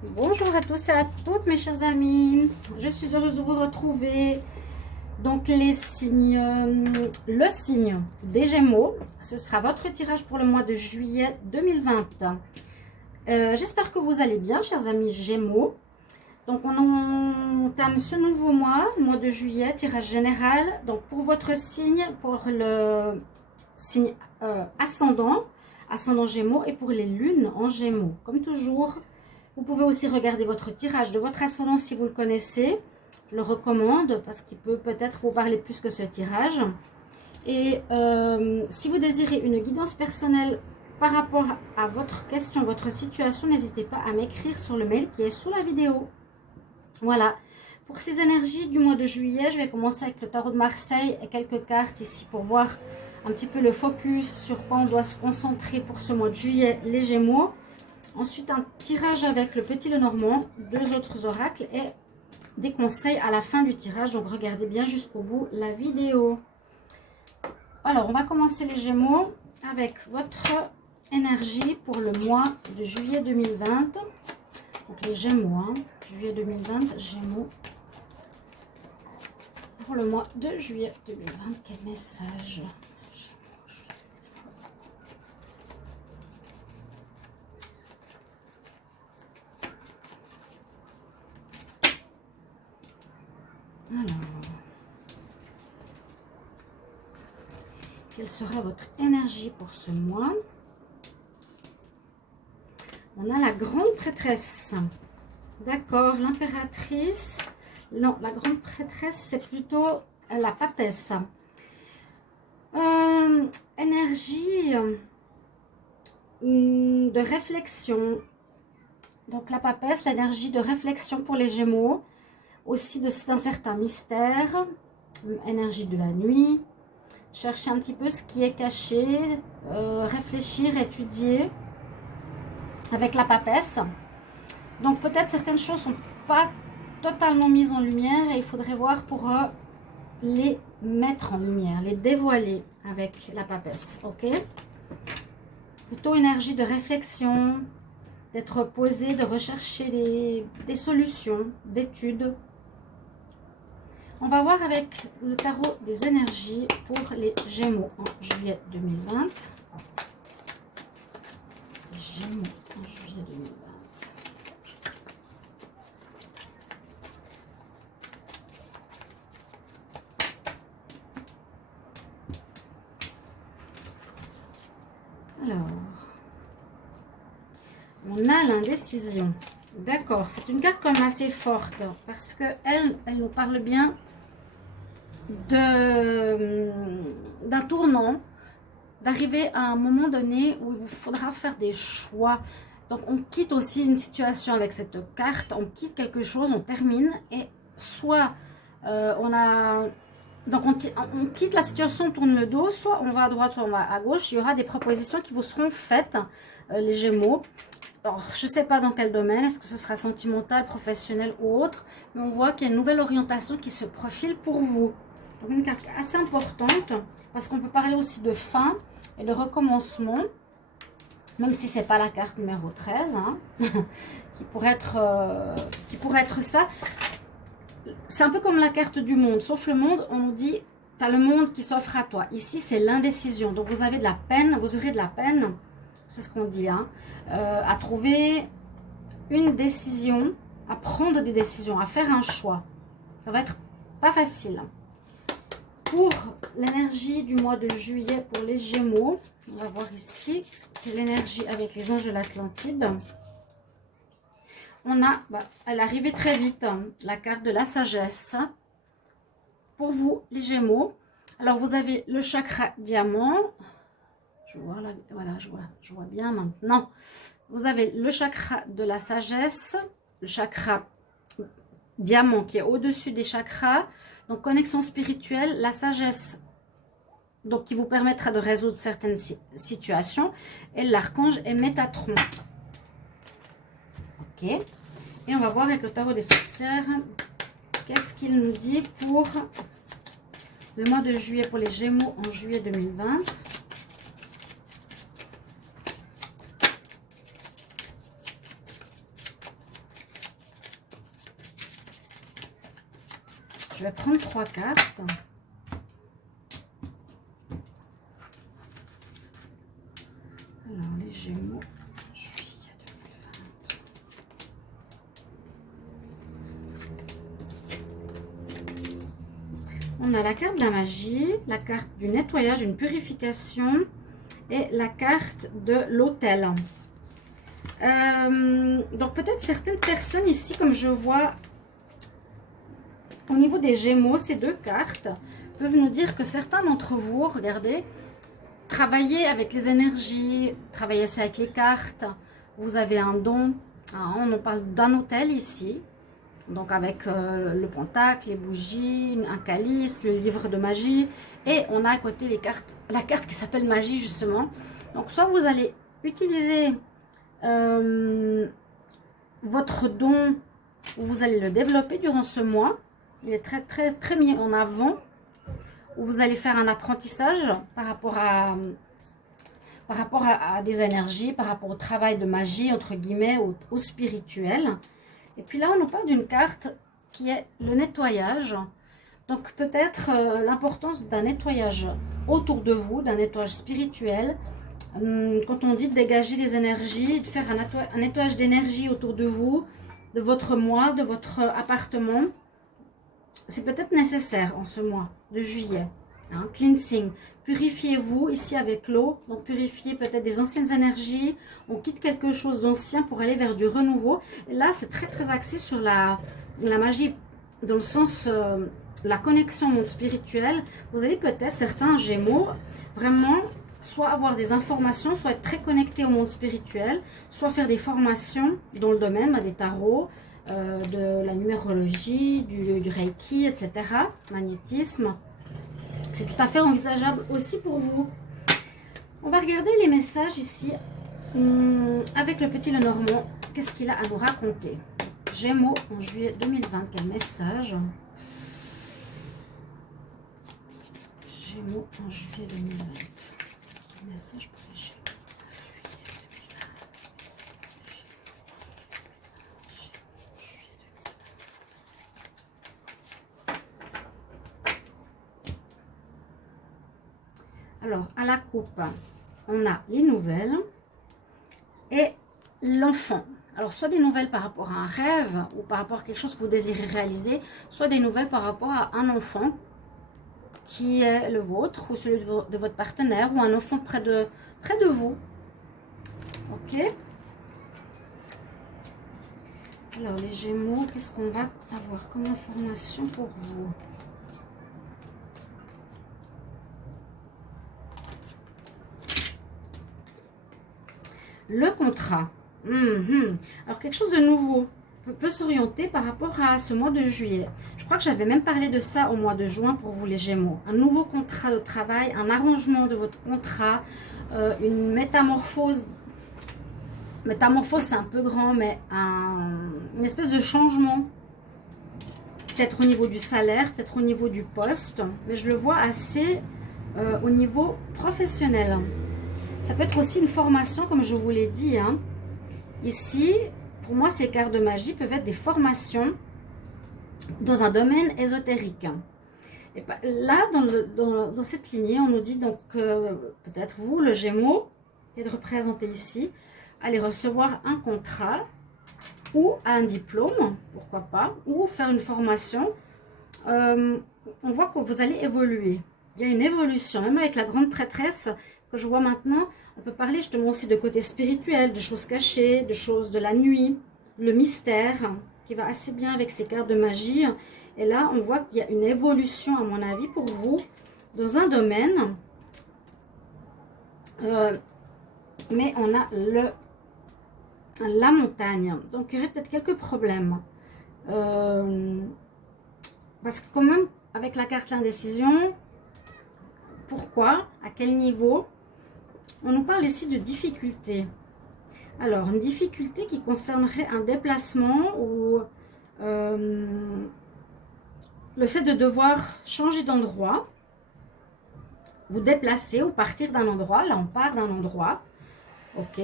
Bonjour à tous et à toutes mes chers amis, je suis heureuse de vous retrouver. Donc les signes, le signe des Gémeaux, ce sera votre tirage pour le mois de juillet 2020. J'espère que vous allez bien, chers amis Gémeaux. Donc on entame ce nouveau mois, le mois de juillet, tirage général. Donc pour votre signe, pour le signe ascendant Gémeaux et pour les lunes en Gémeaux, comme toujours. Vous pouvez aussi regarder votre tirage de votre ascendant si vous le connaissez. Je le recommande parce qu'il peut peut-être vous parler plus que ce tirage. Et si vous désirez une guidance personnelle par rapport à votre question, votre situation, n'hésitez pas à m'écrire sur le mail qui est sous la vidéo. Voilà. Pour ces énergies du mois de juillet, je vais commencer avec le tarot de Marseille et quelques cartes ici pour voir un petit peu le focus sur quoi on doit se concentrer pour ce mois de juillet, les Gémeaux. Ensuite, un tirage avec le petit Lenormand, deux autres oracles et des conseils à la fin du tirage. Donc, regardez bien jusqu'au bout la vidéo. Alors, on va commencer les Gémeaux avec votre énergie pour le mois de juillet 2020. Donc, les Gémeaux, hein, juillet 2020, Gémeaux. Pour le mois de juillet 2020, quel message ? Alors, quelle sera votre énergie pour ce mois? On a la grande prêtresse. D'accord, l'impératrice. Non, la grande prêtresse, c'est plutôt la papesse. Énergie de réflexion. Donc la papesse, l'énergie de réflexion pour les Gémeaux. Aussi d'un certain mystère, énergie de la nuit, chercher un petit peu ce qui est caché, réfléchir, étudier avec la papesse. Donc peut-être certaines choses ne sont pas totalement mises en lumière et il faudrait voir pour les mettre en lumière, les dévoiler avec la papesse, ok? Plutôt énergie de réflexion, d'être posé, de rechercher des solutions, d'études. On va voir avec le tarot des énergies pour les Gémeaux en juillet 2020. Gémeaux en juillet 2020. Alors, on a l'indécision. D'accord, c'est une carte quand même assez forte parce que elle nous parle bien d'un tournant, d'arriver à un moment donné où il vous faudra faire des choix. Donc on quitte aussi une situation avec cette carte, on quitte quelque chose, on termine et soit on quitte la situation, on tourne le dos, soit on va à droite, soit on va à gauche. Il y aura des propositions qui vous seront faites, les Gémeaux. Alors, je ne sais pas dans quel domaine, est-ce que ce sera sentimental, professionnel ou autre, mais on voit qu'il y a une nouvelle orientation qui se profile pour vous. Donc, une carte assez importante, parce qu'on peut parler aussi de fin et de recommencement, même si ce n'est pas la carte numéro 13, hein, qui pourrait être ça. C'est un peu comme la carte du monde, sauf le monde, on nous dit, tu as le monde qui s'offre à toi. Ici, c'est l'indécision, donc vous avez de la peine, vous aurez de la peine, c'est ce qu'on dit, hein, à trouver une décision, à prendre des décisions, à faire un choix. Ça va être pas facile. Pour l'énergie du mois de juillet pour les Gémeaux, on va voir ici quelle énergie avec les anges de l'Atlantide. On a, elle arrivait très vite, hein, la carte de la sagesse. Pour vous, les Gémeaux, alors vous avez le chakra diamant. Je vois là, voilà, je vois bien maintenant. Vous avez le chakra de la sagesse, le chakra diamant qui est au-dessus des chakras. Donc, connexion spirituelle, la sagesse, donc qui vous permettra de résoudre certaines situations. Et l'archange est Métatron. Ok. Et on va voir avec le tarot des sorcières, qu'est-ce qu'il nous dit pour le mois de juillet pour les Gémeaux en juillet 2020. Je vais prendre 3 cartes. Alors, les Gémeaux, juillet 2020. On a la carte de la magie, la carte du nettoyage, une purification et la carte de l'autel. Donc peut-être certaines personnes ici, comme je vois au niveau des Gémeaux, ces 2 cartes peuvent nous dire que certains d'entre vous, regardez, travaillez avec les énergies, travaillez aussi avec les cartes, vous avez un don, hein, on parle d'un autel ici, donc avec le pentacle, les bougies, un calice, le livre de magie, et on a à côté les cartes, la carte qui s'appelle magie justement. Donc soit vous allez utiliser votre don, ou vous allez le développer durant ce mois, il est très mis en avant, où vous allez faire un apprentissage par rapport à des énergies, par rapport au travail de magie, entre guillemets, au spirituel. Et puis là, on nous parle d'une carte qui est le nettoyage. Donc peut-être l'importance d'un nettoyage autour de vous, d'un nettoyage spirituel. Quand on dit de dégager les énergies, de faire un nettoyage d'énergie autour de vous, de votre mois, de votre appartement, c'est peut-être nécessaire en ce mois de juillet. Hein, cleansing, purifiez-vous ici avec l'eau, donc purifiez peut-être des anciennes énergies, on quitte quelque chose d'ancien pour aller vers du renouveau. Et là, c'est très axé sur la magie, dans le sens la connexion au monde spirituel. Vous allez peut-être, certains Gémeaux, vraiment soit avoir des informations, soit être très connecté au monde spirituel, soit faire des formations dans le domaine des tarots, de la numérologie, du Reiki, etc. Magnétisme. C'est tout à fait envisageable aussi pour vous. On va regarder les messages ici avec le petit Lenormand. Qu'est-ce qu'il a à nous raconter? Gémeaux en juillet 2020. Quel message? Gémeaux en juillet 2020. Quel message pour les Gémeaux? Alors, à la coupe, on a les nouvelles et l'enfant. Alors, soit des nouvelles par rapport à un rêve ou par rapport à quelque chose que vous désirez réaliser, soit des nouvelles par rapport à un enfant qui est le vôtre ou celui de votre partenaire ou un enfant près de vous. Ok? Alors, les Gémeaux, qu'est-ce qu'on va avoir comme information pour vous? Le contrat. Alors, quelque chose de nouveau peut s'orienter par rapport à ce mois de juillet. Je crois que j'avais même parlé de ça au mois de juin pour vous les Gémeaux. Un nouveau contrat de travail, un arrangement de votre contrat, une métamorphose. Métamorphose, c'est un peu grand, mais une espèce de changement. Peut-être au niveau du salaire, peut-être au niveau du poste. Mais je le vois assez au niveau professionnel. Ça peut être aussi une formation, comme je vous l'ai dit. Hein. Ici, pour moi, ces cartes de magie peuvent être des formations dans un domaine ésotérique. Et là, dans cette lignée, on nous dit donc peut-être vous, le Gémeaux, qui est représenté ici, allez recevoir un contrat ou un diplôme, pourquoi pas, ou faire une formation. On voit que vous allez évoluer. Il y a une évolution, même avec la grande prêtresse que je vois maintenant, on peut parler justement aussi de côté spirituel, de choses cachées, de choses de la nuit, le mystère, qui va assez bien avec ces cartes de magie. Et là, on voit qu'il y a une évolution, à mon avis, pour vous, dans un domaine. Mais on a la montagne. Donc, il y aurait peut-être quelques problèmes. Parce que quand même, avec la carte l'indécision, pourquoi? À quel niveau? On nous parle ici de difficultés. Alors, une difficulté qui concernerait un déplacement ou le fait de devoir changer d'endroit, vous déplacer ou partir d'un endroit. Là, on part d'un endroit. Ok.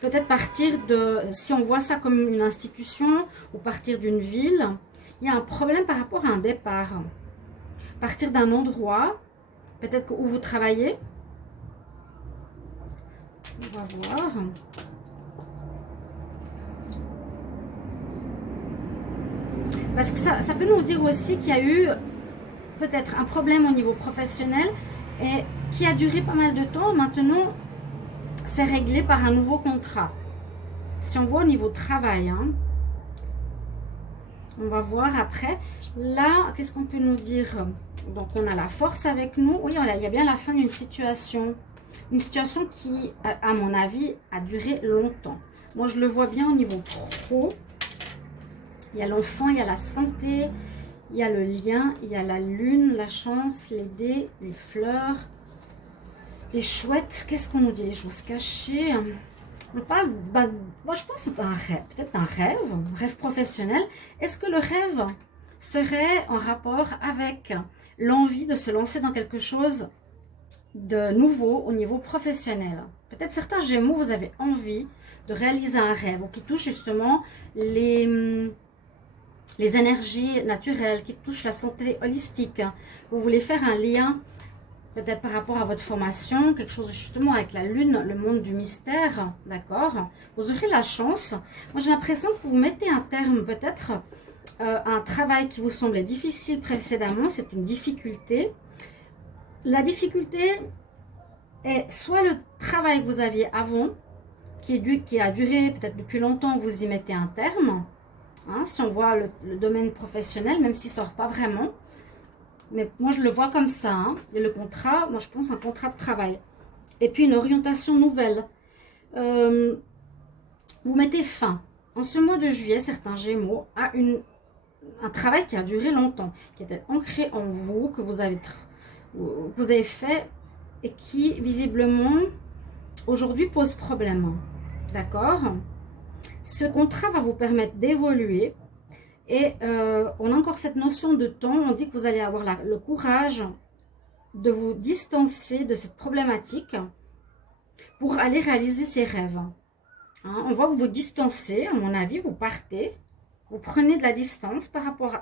Peut-être partir de, si on voit ça comme une institution, ou partir d'une ville. il y a un problème par rapport à un départ. Partir d'un endroit, peut-être où vous travaillez. On va voir. Parce que ça peut nous dire aussi qu'il y a eu peut-être un problème au niveau professionnel et qui a duré pas mal de temps. Maintenant, c'est réglé par un nouveau contrat. Si on voit au niveau travail, hein, on va voir après. Là, qu'est-ce qu'on peut nous dire? Donc, on a la force avec nous. Oui, il y a bien la fin d'une situation. Une situation qui, à mon avis, a duré longtemps. Moi, je le vois bien au niveau pro. Il y a l'enfant, il y a la santé, il y a le lien, il y a la lune, la chance, les dés, les fleurs, les chouettes. Qu'est-ce qu'on nous dit? Les choses cachées. On parle, moi je pense que c'est un rêve, peut-être un rêve professionnel. Est-ce que le rêve serait en rapport avec l'envie de se lancer dans quelque chose de nouveau au niveau professionnel? Peut-être certains Gémeaux, vous avez envie de réaliser un rêve ou qui touche justement les énergies naturelles, qui touchent la santé holistique. Vous voulez faire un lien peut-être par rapport à votre formation, quelque chose justement avec la lune, le monde du mystère, d'accord? Vous aurez la chance. Moi, j'ai l'impression que vous mettez un terme peut-être à un travail qui vous semblait difficile précédemment. C'est une difficulté. La difficulté est soit le travail que vous aviez avant, qui a duré peut-être depuis longtemps, vous y mettez un terme. Hein, si on voit le domaine professionnel, même s'il ne sort pas vraiment. Mais moi, je le vois comme ça. Hein. Et le contrat, moi, je pense un contrat de travail. Et puis, une orientation nouvelle. Vous mettez fin, en ce mois de juillet, certains Gémeaux, à un travail qui a duré longtemps, qui était ancré en vous, que vous avez fait et qui, visiblement, aujourd'hui, pose problème. D'accord? Ce contrat va vous permettre d'évoluer. Et on a encore cette notion de temps. On dit que vous allez avoir le courage de vous distancer de cette problématique pour aller réaliser ses rêves. Hein, on voit que vous distancez, à mon avis, vous partez. Vous prenez de la distance par rapport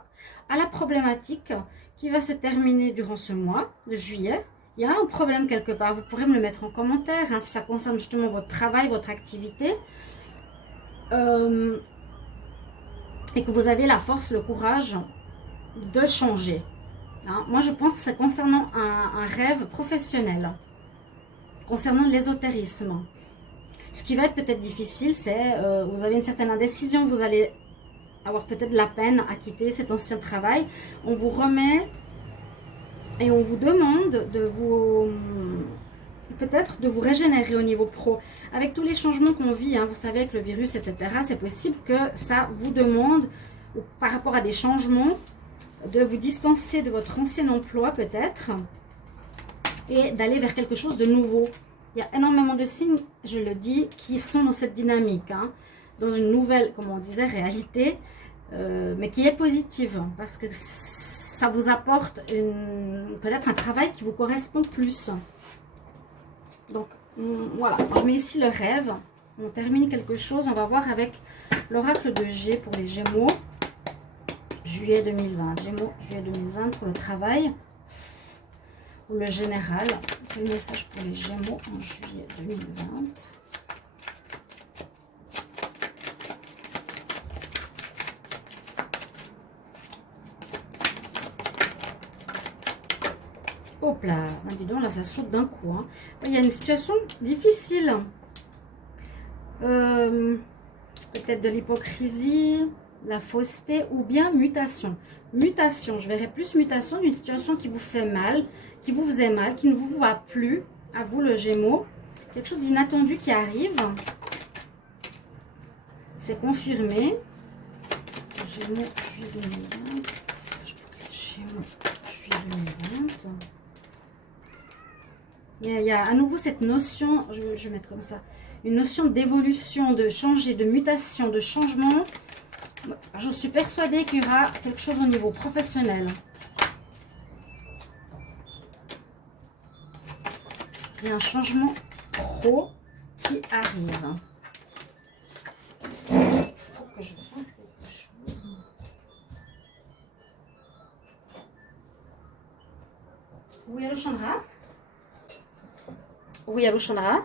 à la problématique qui va se terminer durant ce mois de juillet. Il y a un problème quelque part. Vous pourrez me le mettre en commentaire hein, si ça concerne justement votre travail, votre activité. Et que vous avez la force, le courage de changer. Hein. Moi, je pense que c'est concernant un rêve professionnel, concernant l'ésotérisme. Ce qui va être peut-être difficile, c'est vous avez une certaine indécision, vous allez avoir peut-être la peine à quitter cet ancien travail. On vous remet et on vous demande de vous... peut-être de vous régénérer au niveau pro. Avec tous les changements qu'on vit, hein, vous savez, avec le virus, etc., c'est possible que ça vous demande, par rapport à des changements, de vous distancer de votre ancien emploi, peut-être, et d'aller vers quelque chose de nouveau. Il y a énormément de signes, je le dis, qui sont dans cette dynamique, hein, dans une nouvelle, comme on disait, réalité, mais qui est positive, parce que ça vous apporte peut-être un travail qui vous correspond plus. Donc, voilà, je mets ici le rêve. On termine quelque chose. On va voir avec l'oracle de G pour les Gémeaux. Juillet 2020. Gémeaux, juillet 2020 pour le travail. Ou le général. Quel message pour les Gémeaux en juillet 2020? Hop là, ah, dis donc, là ça saute d'un coup. Hein. Il y a une situation difficile. Peut-être de l'hypocrisie, la fausseté ou bien mutation. Mutation, je verrais plus mutation d'une situation qui vous fait mal, qui vous faisait mal, qui ne vous voit plus, à vous le Gémeaux. Quelque chose d'inattendu qui arrive. C'est confirmé. Gémeaux, juillet 2020. Message pour les Gémeaux, juillet 2020. Il y a à nouveau cette notion, je vais mettre comme ça, une notion d'évolution, de changer, de mutation, de changement. Je suis persuadée qu'il y aura quelque chose au niveau professionnel. Il y a un changement pro qui arrive. Il faut que je fasse quelque chose. Oui, allô Chandra? Oui, allô Chandra?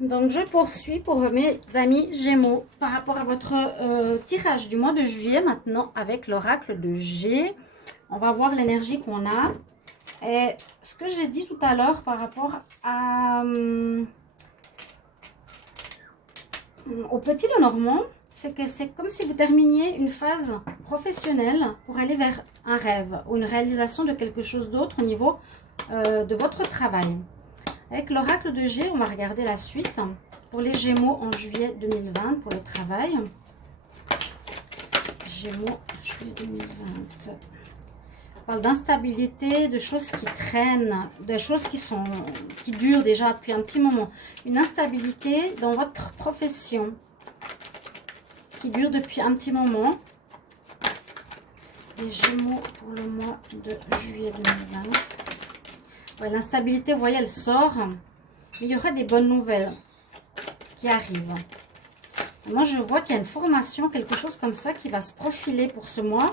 Donc, je poursuis pour mes amis Gémeaux par rapport à votre tirage du mois de juillet maintenant avec l'oracle de G. On va voir l'énergie qu'on a. Et ce que j'ai dit tout à l'heure par rapport à, au petit Lenormand, c'est que c'est comme si vous terminiez une phase professionnelle pour aller vers un rêve ou une réalisation de quelque chose d'autre au niveau de votre travail. Avec l'oracle de G, on va regarder la suite pour les Gémeaux en juillet 2020 pour le travail. Gémeaux, juillet 2020. On parle d'instabilité, de choses qui traînent, de choses qui durent déjà depuis un petit moment. Une instabilité dans votre profession qui dure depuis un petit moment. Les Gémeaux pour le mois de juillet 2020. Ouais, l'instabilité, vous voyez, elle sort. Mais il y aura des bonnes nouvelles qui arrivent. Moi, je vois qu'il y a une formation, quelque chose comme ça qui va se profiler pour ce mois.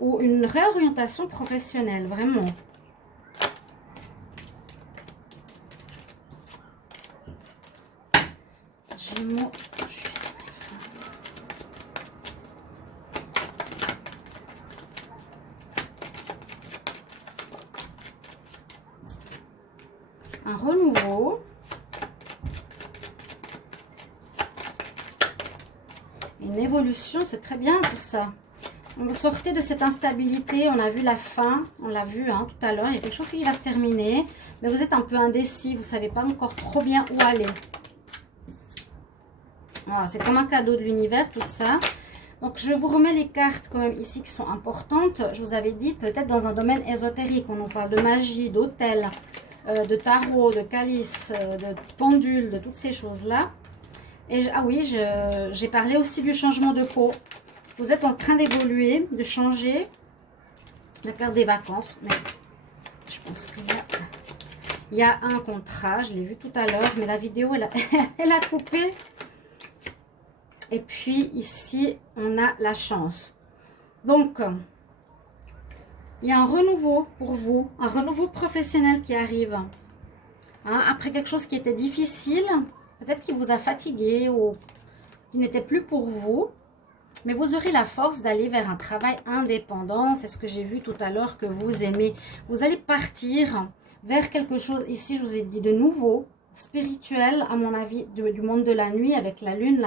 Ou une réorientation professionnelle, vraiment. Gémeaux, juillet 2020. Un renouveau. Une évolution, c'est très bien tout ça. Vous sortez de cette instabilité, on a vu la fin, on l'a vu hein, tout à l'heure, il y a quelque chose qui va se terminer, mais vous êtes un peu indécis, vous ne savez pas encore trop bien où aller. Voilà, c'est comme un cadeau de l'univers tout ça. Donc je vous remets les cartes quand même ici qui sont importantes. Je vous avais dit peut-être dans un domaine ésotérique, on en parle de magie, d'hôtel, de tarot, de calice, de pendule, de toutes ces choses-là. Et ah oui, j'ai parlé aussi du changement de peau. Vous êtes en train d'évoluer, de changer. La carte des vacances, mais je pense qu'il y a un contrat. Je l'ai vu tout à l'heure, mais la vidéo, elle a coupé. Et puis ici, on a la chance. Donc, il y a un renouveau pour vous, un renouveau professionnel qui arrive. Hein, après quelque chose qui était difficile, peut-être qui vous a fatigué ou qui n'était plus pour vous. Mais vous aurez la force d'aller vers un travail indépendant. C'est ce que j'ai vu tout à l'heure que vous aimez. Vous allez partir vers quelque chose, ici je vous ai dit, de nouveau, spirituel, à mon avis, du monde de la nuit avec la lune.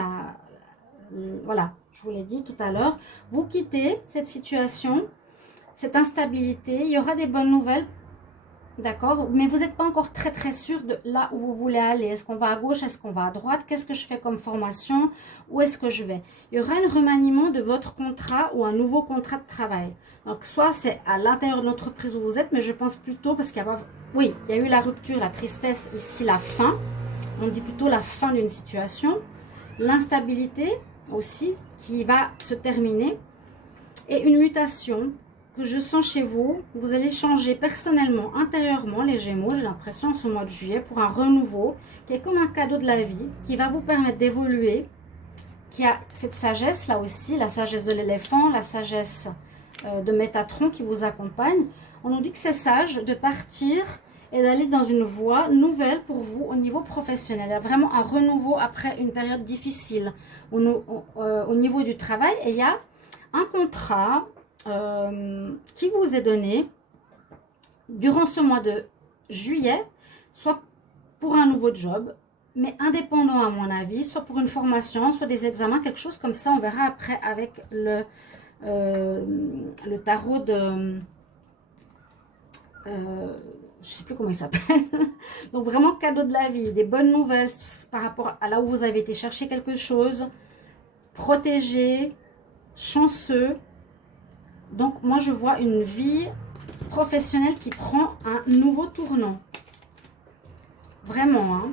Voilà, je vous l'ai dit tout à l'heure. Vous quittez cette situation, cette instabilité. Il y aura des bonnes nouvelles. D'accord, mais vous n'êtes pas encore très sûr de là où vous voulez aller. Est-ce qu'on va à gauche, est-ce qu'on va à droite? Qu'est-ce que je fais comme formation? Où est-ce que je vais? Il y aura un remaniement de votre contrat ou un nouveau contrat de travail. Donc, soit c'est à l'intérieur de l'entreprise où vous êtes, mais je pense plutôt parce qu'il y a pas... Oui, il y a eu la rupture, la tristesse, ici la fin. On dit plutôt la fin d'une situation. L'instabilité aussi qui va se terminer. Et une mutation que je sens chez vous, vous allez changer personnellement, intérieurement, les Gémeaux, j'ai l'impression, ce mois de juillet, pour un renouveau, qui est comme un cadeau de la vie, qui va vous permettre d'évoluer, qui a cette sagesse là aussi, la sagesse de l'éléphant, la sagesse de Métatron qui vous accompagne. On nous dit que c'est sage de partir et d'aller dans une voie nouvelle pour vous au niveau professionnel. Il y a vraiment un renouveau après une période difficile au niveau du travail. Et il y a un contrat qui vous est donné durant ce mois de juillet, soit pour un nouveau job, mais indépendant à mon avis, soit pour une formation, soit des examens, quelque chose comme ça. On verra après avec le tarot de... je ne sais plus comment il s'appelle. Donc vraiment cadeau de la vie, des bonnes nouvelles par rapport à là où vous avez été chercher quelque chose, protégé, chanceux. Donc, moi, je vois une vie professionnelle qui prend un nouveau tournant. Vraiment, hein.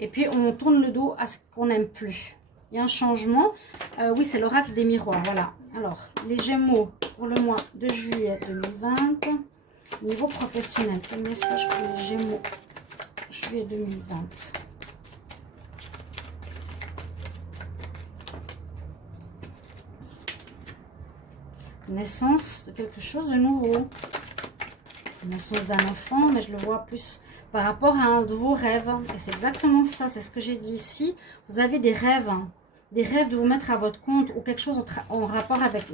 Et puis, on tourne le dos à ce qu'on n'aime plus. Il y a un changement. Oui, c'est l'oracle des miroirs, voilà. Alors, les Gémeaux pour le mois de juillet 2020. Niveau professionnel, quel message pour les Gémeaux juillet 2020? naissance de quelque chose de nouveau. Naissance d'un enfant, mais je le vois plus par rapport à un de vos rêves. Et c'est exactement ça, c'est ce que j'ai dit ici. Vous avez des rêves de vous mettre à votre compte ou quelque chose en rapport avec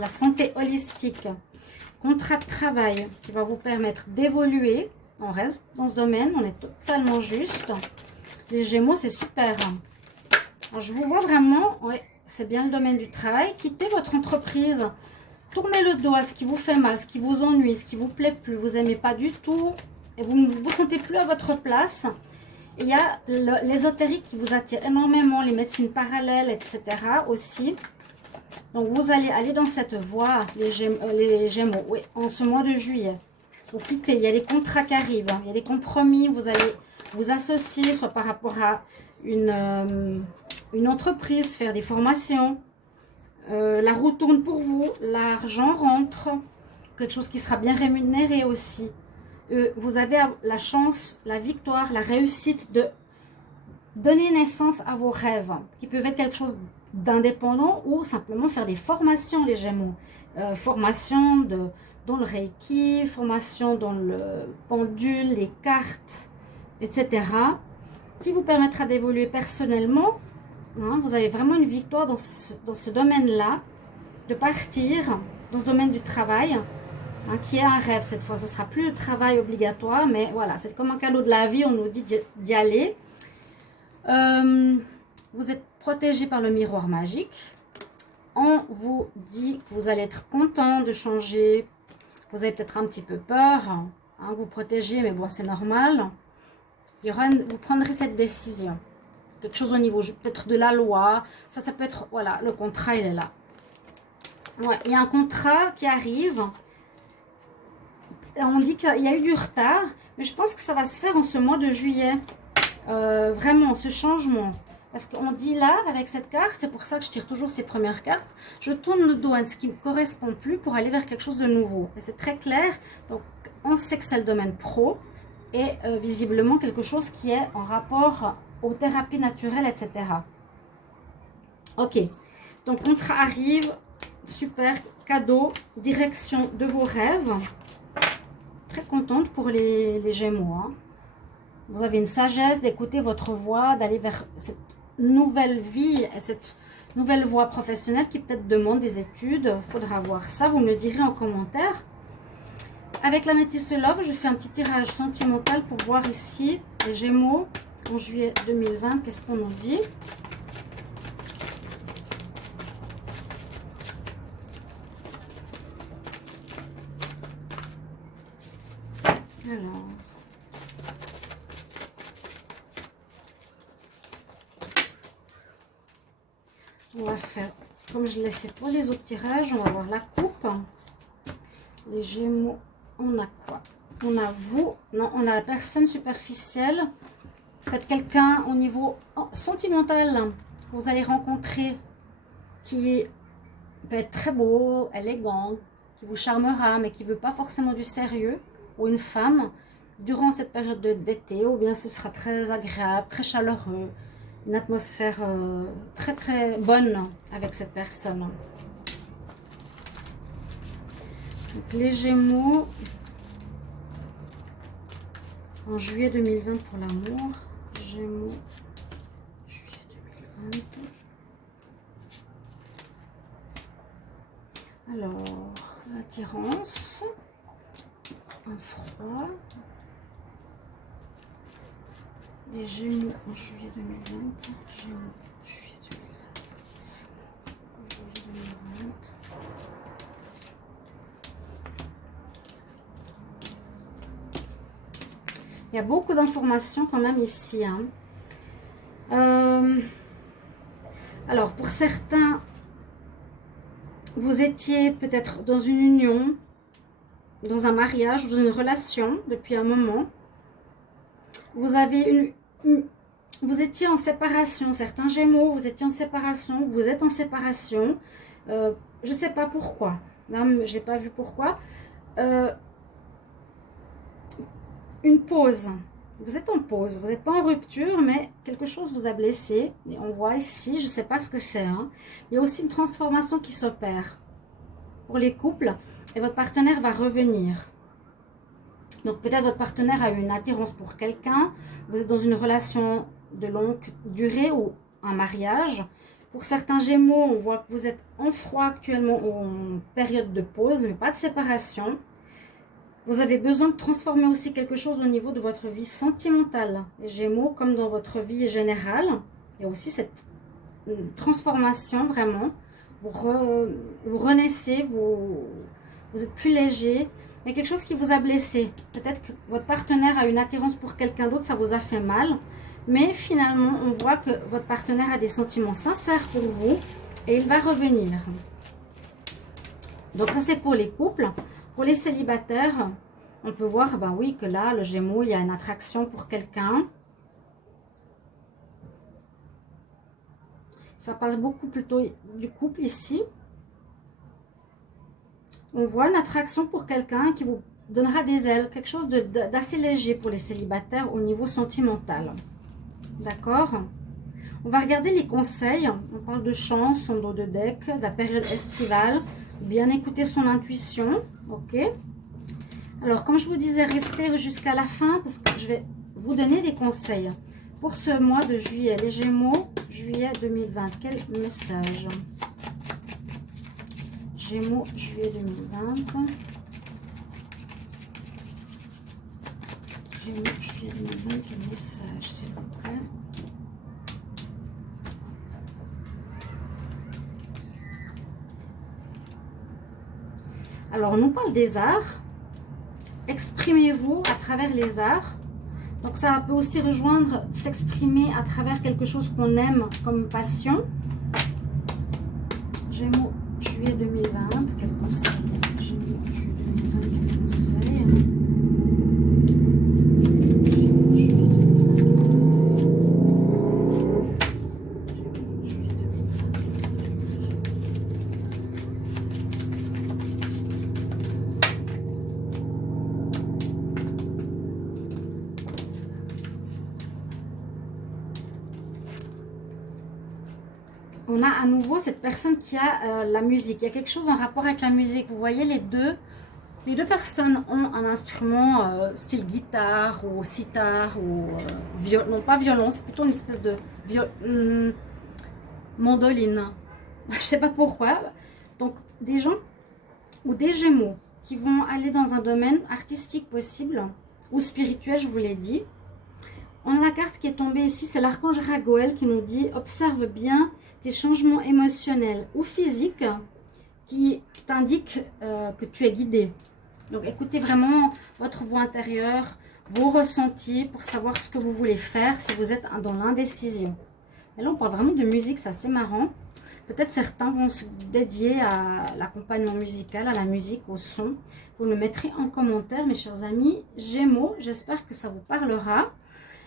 la santé holistique. Contrat de travail qui va vous permettre d'évoluer. On reste dans ce domaine, on est totalement juste. Les Gémeaux, c'est super. Alors, je vous vois vraiment, ouais, c'est bien le domaine du travail. Quittez votre entreprise. Tournez le dos à ce qui vous fait mal, ce qui vous ennuie, ce qui vous plaît plus, vous n'aimez pas du tout et vous ne vous sentez plus à votre place. Et il y a l'ésotérique qui vous attire énormément, les médecines parallèles, etc. aussi. Donc vous allez aller dans cette voie, les Gémeaux, oui, en ce mois de juillet. Vous quittez, il y a des contrats qui arrivent, il y a des compromis, vous allez vous associer, soit par rapport à une entreprise, faire des formations. La roue tourne pour vous, l'argent rentre, quelque chose qui sera bien rémunéré aussi. Vous avez la chance, la victoire, la réussite de donner naissance à vos rêves, qui peuvent être quelque chose d'indépendant ou simplement faire des formations, les Gémeaux. Formation dans le Reiki, formation dans le pendule, les cartes, etc. qui vous permettra d'évoluer personnellement. Hein, vous avez vraiment une victoire dans ce domaine-là, de partir dans ce domaine du travail, hein, qui est un rêve cette fois. Ce ne sera plus le travail obligatoire, mais voilà, c'est comme un cadeau de la vie, on nous dit d'y aller. Vous êtes protégé par le miroir magique. On vous dit que vous allez être content de changer. Vous avez peut-être un petit peu peur, hein, vous protégez, mais bon, c'est normal. Vous prendrez cette décision. Quelque chose au niveau peut-être de la loi. Ça peut être, voilà, le contrat, il est là. Ouais, il y a un contrat qui arrive. On dit qu'il y a eu du retard, mais je pense que ça va se faire en ce mois de juillet. Vraiment, ce changement. Parce qu'on dit là, avec cette carte, c'est pour ça que je tire toujours ces premières cartes, je tourne le dos à ce qui ne me correspond plus pour aller vers quelque chose de nouveau. Et c'est très clair. Donc, on sait que c'est le domaine pro et visiblement quelque chose qui est en rapport aux thérapies naturelles, etc. Ok, donc contrat arrive, super, cadeau, direction de vos rêves. Très contente pour les Gémeaux. Hein. Vous avez une sagesse d'écouter votre voix, d'aller vers cette nouvelle vie, cette nouvelle voie professionnelle qui peut-être demande des études. Il faudra voir ça, vous me le direz en commentaire. Avec la métisse Love, je fais un petit tirage sentimental pour voir ici les Gémeaux. En juillet 2020, qu'est-ce qu'on nous dit? Alors, on va faire comme je l'ai fait pour les autres tirages. On va voir la coupe. Les Gémeaux, on a quoi? On a vous, non, on a la personne superficielle. Peut-être quelqu'un au niveau sentimental que vous allez rencontrer qui peut être très beau, élégant, qui vous charmera, mais qui ne veut pas forcément du sérieux, ou une femme, durant cette période d'été, ou bien ce sera très agréable, très chaleureux, une atmosphère très très bonne avec cette personne. Donc les Gémeaux, en juillet 2020 pour l'amour. Gémeaux, juillet 2020. Alors, l'attirance, un froid. Les Gémeaux en juillet 2020. Gémeaux, juillet 2020. Juillet 2020. Il y a beaucoup d'informations quand même ici. Hein. Alors, pour certains, vous étiez peut-être dans une union, dans un mariage, dans une relation depuis un moment. Vous avez vous étiez en séparation. Certains Gémeaux, vous étiez en séparation. Vous êtes en séparation. Je ne sais pas pourquoi. Là, je n'ai pas vu pourquoi. Une pause. Vous êtes en pause. Vous n'êtes pas en rupture, mais quelque chose vous a blessé. Et on voit ici, je ne sais pas ce que c'est. Hein. Il y a aussi une transformation qui s'opère. pour les couples et votre partenaire va revenir. Donc peut-être votre partenaire a eu une attirance pour quelqu'un, vous êtes dans une relation de longue durée ou un mariage. Pour certains Gémeaux, on voit que vous êtes en froid actuellement ou en période de pause, mais pas de séparation. Vous avez besoin de transformer aussi quelque chose au niveau de votre vie sentimentale. Les Gémeaux, comme dans votre vie générale, il y a aussi cette transformation vraiment. Vous renaissez, vous êtes plus léger. Il y a quelque chose qui vous a blessé. Peut-être que votre partenaire a une attirance pour quelqu'un d'autre, ça vous a fait mal. Mais finalement, on voit que votre partenaire a des sentiments sincères pour vous et il va revenir. Donc ça, c'est pour les couples. Pour les célibataires, on peut voir, ben oui, que là, le Gémeaux, il y a une attraction pour quelqu'un. Ça parle beaucoup plutôt du couple ici. On voit une attraction pour quelqu'un qui vous donnera des ailes, quelque chose d'assez léger pour les célibataires au niveau sentimental. D'accord? On va regarder les conseils. On parle de chance, son dos de deck, de la période estivale. Bien écouter son intuition. Ok? Alors, comme je vous disais, restez jusqu'à la fin parce que je vais vous donner des conseils. Pour ce mois de juillet, les Gémeaux, juillet 2020, quel message? Gémeaux, juillet 2020. Gémeaux, juillet 2020, quel message, s'il vous plaît? Alors, on nous parle des arts. Exprimez-vous à travers les arts. Donc, ça peut aussi rejoindre, s'exprimer à travers quelque chose qu'on aime comme passion. Gémeaux, juillet 2020, quel conseil? Gémeaux, juillet 2020, quel conseil? Gémeaux, juillet 2020, quel conseil? Gémeaux, juillet 2020, quel conseil? On a à nouveau cette personne qui a la musique. Il y a quelque chose en rapport avec la musique. Vous voyez, les deux personnes ont un instrument style guitare ou sitar ou violon. Non, pas violon, c'est plutôt une espèce de mandoline. Je ne sais pas pourquoi. Donc, des gens ou des Gémeaux qui vont aller dans un domaine artistique possible ou spirituel, je vous l'ai dit. On a la carte qui est tombée ici, c'est l'archange Raguel qui nous dit « Observe bien tes changements émotionnels ou physiques qui t'indiquent que tu es guidé. » Donc, écoutez vraiment votre voix intérieure, vos ressentis pour savoir ce que vous voulez faire si vous êtes dans l'indécision. Et là, on parle vraiment de musique, c'est assez marrant. Peut-être certains vont se dédier à l'accompagnement musical, à la musique, au son. Vous le mettrez en commentaire, mes chers amis. Gémeaux, j'espère que ça vous parlera.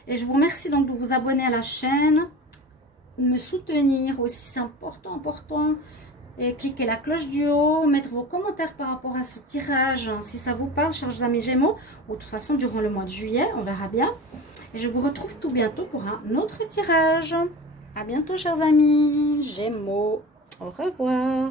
Et je vous remercie donc de vous abonner à la chaîne, de me soutenir aussi, c'est important. Et cliquez la cloche du haut, mettre vos commentaires par rapport à ce tirage, si ça vous parle, chers amis Gémeaux, ou de toute façon durant le mois de juillet, on verra bien. Et je vous retrouve tout bientôt pour un autre tirage. À bientôt, chers amis Gémeaux. Au revoir.